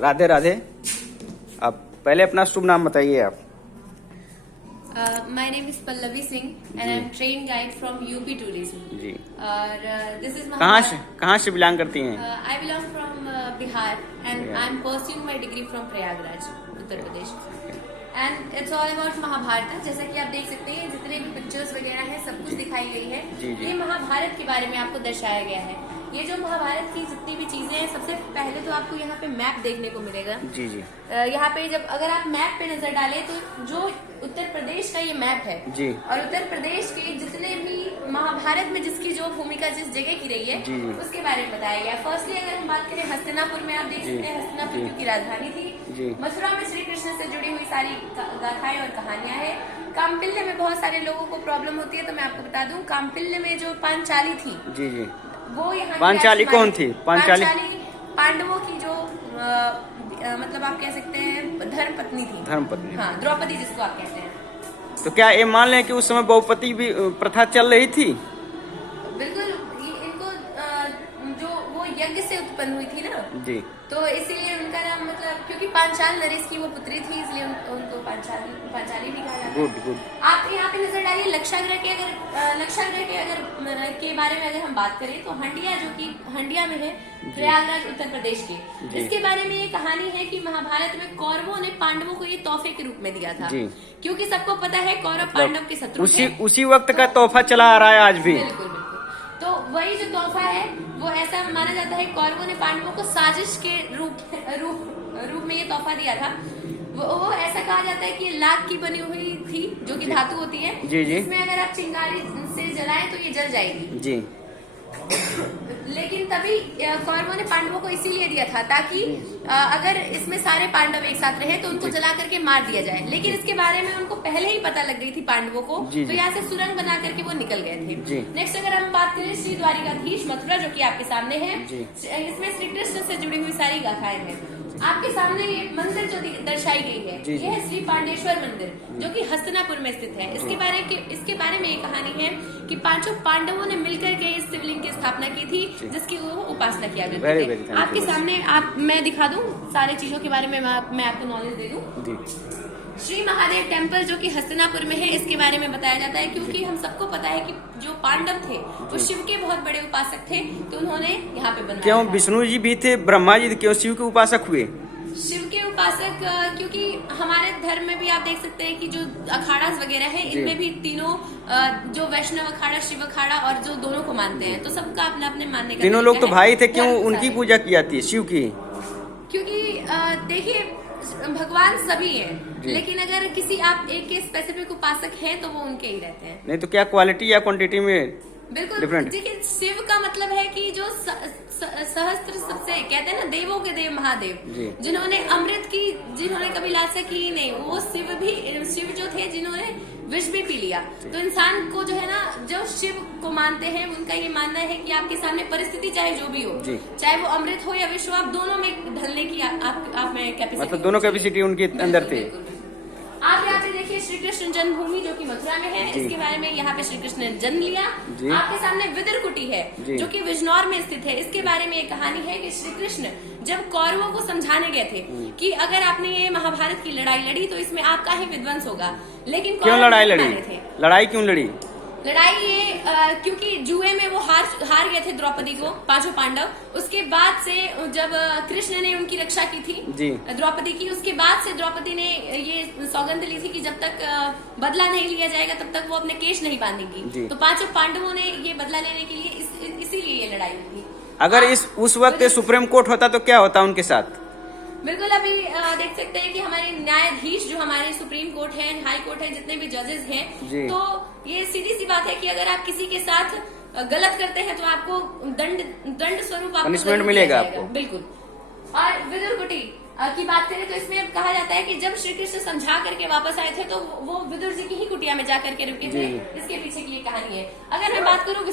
राधे राधे। आप पहले अपना शुभ नाम बताइए आप। My name is Pallavi Singh and I am train guide from UP tourism ji. और दिस इज कहाँ से बिलोंग करती हैं? I belong from Bihar and I am pursuing my degree from Prayagraj Uttar Pradesh and it's all about Mahabharat. जैसा कि आप देख सकते हैं जितने भी पिक्चर्स वगैरह हैं सब कुछ दिखाई गई है। ये महाभारत के बारे में आपको दर्शाया गया है। ये जो महाभारत की जितनी भी चीजें हैं सबसे पहले तो आपको यहाँ पे मैप देखने को मिलेगा। जी जी। यहाँ पे जब अगर आप मैप पे नजर डालें तो जो उत्तर प्रदेश का ये मैप है जी। और उत्तर प्रदेश के जितने भी महाभारत में जिसकी जो भूमिका जिस जगह की रही है जी। उसके बारे में बताया गया। फर्स्टली अगर हम बात करें हस्तिनापुर में, आप देख सकते हैं हस्तिनापुर की राजधानी थी। मथुरा में श्री कृष्ण से जुड़ी हुई सारी गाथाएं और कहानियां हैं। कामपिल्य में बहुत सारे लोगों को प्रॉब्लम होती है तो मैं आपको बता दूं, कामपिल्य में जो पांचाली थी जी जी वो यहाँ पांचाली कौन थी? पांचाली पांडवों की जो मतलब आप कह सकते हैं धर्मपत्नी थी। धर्मपत्नी, हाँ, द्रौपदी जिसको आप कहते हैं। तो क्या ये मान लें कि उस समय बहुपति भी प्रथा चल रही थी? बिल्कुल। इनको जो वो यज्ञ से उत्पन्न हुई थी ना जी, तो इसीलिए उनका नाम मतलब क्योंकि पांचाल नरेश की वो पुत्री थी इसलिए उनको पांचाली भी कहा जाता है। Good good. आप यहाँ पे नजर डालिए लक्षागृह के बारे में अगर हम बात करें तो हंडिया जो कि हंडिया में है प्रयागराज उत्तर प्रदेश के, इसके बारे में ये कहानी है कि महाभारत में कौरवों ने पांडवों को ये तोहफे के रूप में दिया था। क्योंकि सबको पता है कौरव पांडव के शत्रु थे। उसी वक्त का तोहफा चला आ रहा है आज भी। बिल्कुल बिल्कुल। तो वही जो तोहफा है वो ऐसा माना जाता है कौरवों ने पांडवों को साजिश के रूप में ये तोहफा दिया था। वो ऐसा कहा जाता है कि लाख की बनी हुई थी जो कि धातु होती है जिसमें अगर आप चिंगारी से जलाएं तो ये जल जाएगी जी। लेकिन तभी कौरवों ने पांडवों को इसीलिए दिया था ताकि अगर इसमें सारे पांडव एक साथ रहे तो उनको जला करके मार दिया जाए। लेकिन इसके बारे में उनको पहले ही पता लग गई थी पांडवों को, तो यहाँ से सुरंग बना करके वो निकल गए थे। नेक्स्ट अगर हम बात करें श्री द्वारिकाधीश मथुरा जो कि आपके सामने है, इसमें श्री कृष्ण से जुड़ी हुई सारी गाथाएं हैं। आपके सामने ये मंदिर जो दर्शाई गई है ये है श्री पांडेश्वर मंदिर जो कि हस्तिनापुर में स्थित है। इसके बारे में ये कहानी है कि पांचों पांडवों ने मिलकर के इस शिवलिंग की स्थापना की थी जिसकी वो उपासना किया करते थे। आपके सामने मैं दिखा दूं सारी चीजों के बारे में, मैं आपको नॉलेज दे दूं। श्री महादेव टेम्पल जो कि हस्तिनापुर में है इसके बारे में बताया जाता है क्योंकि हम सबको पता है कि जो पांडव थे वो शिव के बहुत बड़े उपासक थे तो उन्होंने यहाँ पे बनवाया। क्यों विष्णु जी भी थे, ब्रह्मा जी क्यों शिव के उपासक हुए? शिव के उपासक क्योंकि हमारे धर्म में भी आप देख सकते हैं कि जो अखाड़ा वगैरह है इनमें भी तीनों जो वैष्णव अखाड़ा, शिव अखाड़ा और जो दोनों को मानते हैं तो सबका अपने अपने मानने का तीनों लोग तो भाई थे, क्यों उनकी पूजा की जाती है शिव की? क्योंकि देखिए भगवान सभी हैं लेकिन अगर किसी आप एक के स्पेसिफिक उपासक हैं तो वो उनके ही रहते हैं। नहीं तो क्या क्वालिटी या क्वांटिटी में बिल्कुल। देखिए शिव का मतलब है कि जो सहस्त्र सबसे कहते हैं ना देवों के देव महादेव, जिन्होंने अमृत की जिन्होंने कभी लालसा की ही नहीं, वो शिव जो थे जिन्होंने विष भी पी लिया। तो इंसान को जो है ना जो शिव को मानते हैं उनका ये मानना है कि आपके सामने परिस्थिति चाहे जो भी हो, चाहे वो अमृत हो या विष हो, आप दोनों में ढलने की आप में कैपेसिटी, मतलब दोनों कैपेसिटी उनके अंदर थे। आप यहाँ पे देखिए श्री कृष्ण जन्मभूमि जो कि मथुरा में है, इसके बारे में यहाँ पे श्री कृष्ण ने जन्म लिया। आपके सामने विदुर कुटी है जो कि बिजनौर में स्थित है। इसके बारे में एक कहानी है कि श्री कृष्ण जब कौरवों को समझाने गए थे कि अगर आपने ये महाभारत की लड़ाई लड़ी तो इसमें आपका ही विध्वंस होगा, लेकिन क्यों लड़ाई लड़ी? लड़ाई क्यों लड़ी? लड़ाई ये क्योंकि जुए में वो हार गए थे द्रौपदी को, पांचों पांडव। उसके बाद से जब कृष्ण ने उनकी रक्षा की थी द्रौपदी की, उसके बाद से द्रौपदी ने ये सौगंध ली थी कि जब तक बदला नहीं लिया जाएगा तब तक वो अपने केश नहीं बांधेगी। तो पांचों पांडवों ने ये बदला लेने के लिए इसीलिए ये लड़ाई हुई। अगर उस वक्त सुप्रीम कोर्ट होता तो क्या होता उनके साथ? बिल्कुल। अभी देख सकते हैं कि हमारे न्यायाधीश जो हमारे सुप्रीम कोर्ट है, हाई कोर्ट है, जितने भी जजेस हैं, तो ये सीधी सी बात है कि अगर आप किसी के साथ गलत करते हैं तो आपको दंड स्वरूप पनिशमेंट मिलेगा आपको। बिल्कुल। और विदुर कुटी की बात करें तो इसमें कहा जाता है कि जब श्री कृष्ण समझा करके वापस आए थे तो वो विदुर जी की ही कुटिया में जाकर के रुके थे। इसके पीछे की ये कहानी है। अगर मैं बात करूँ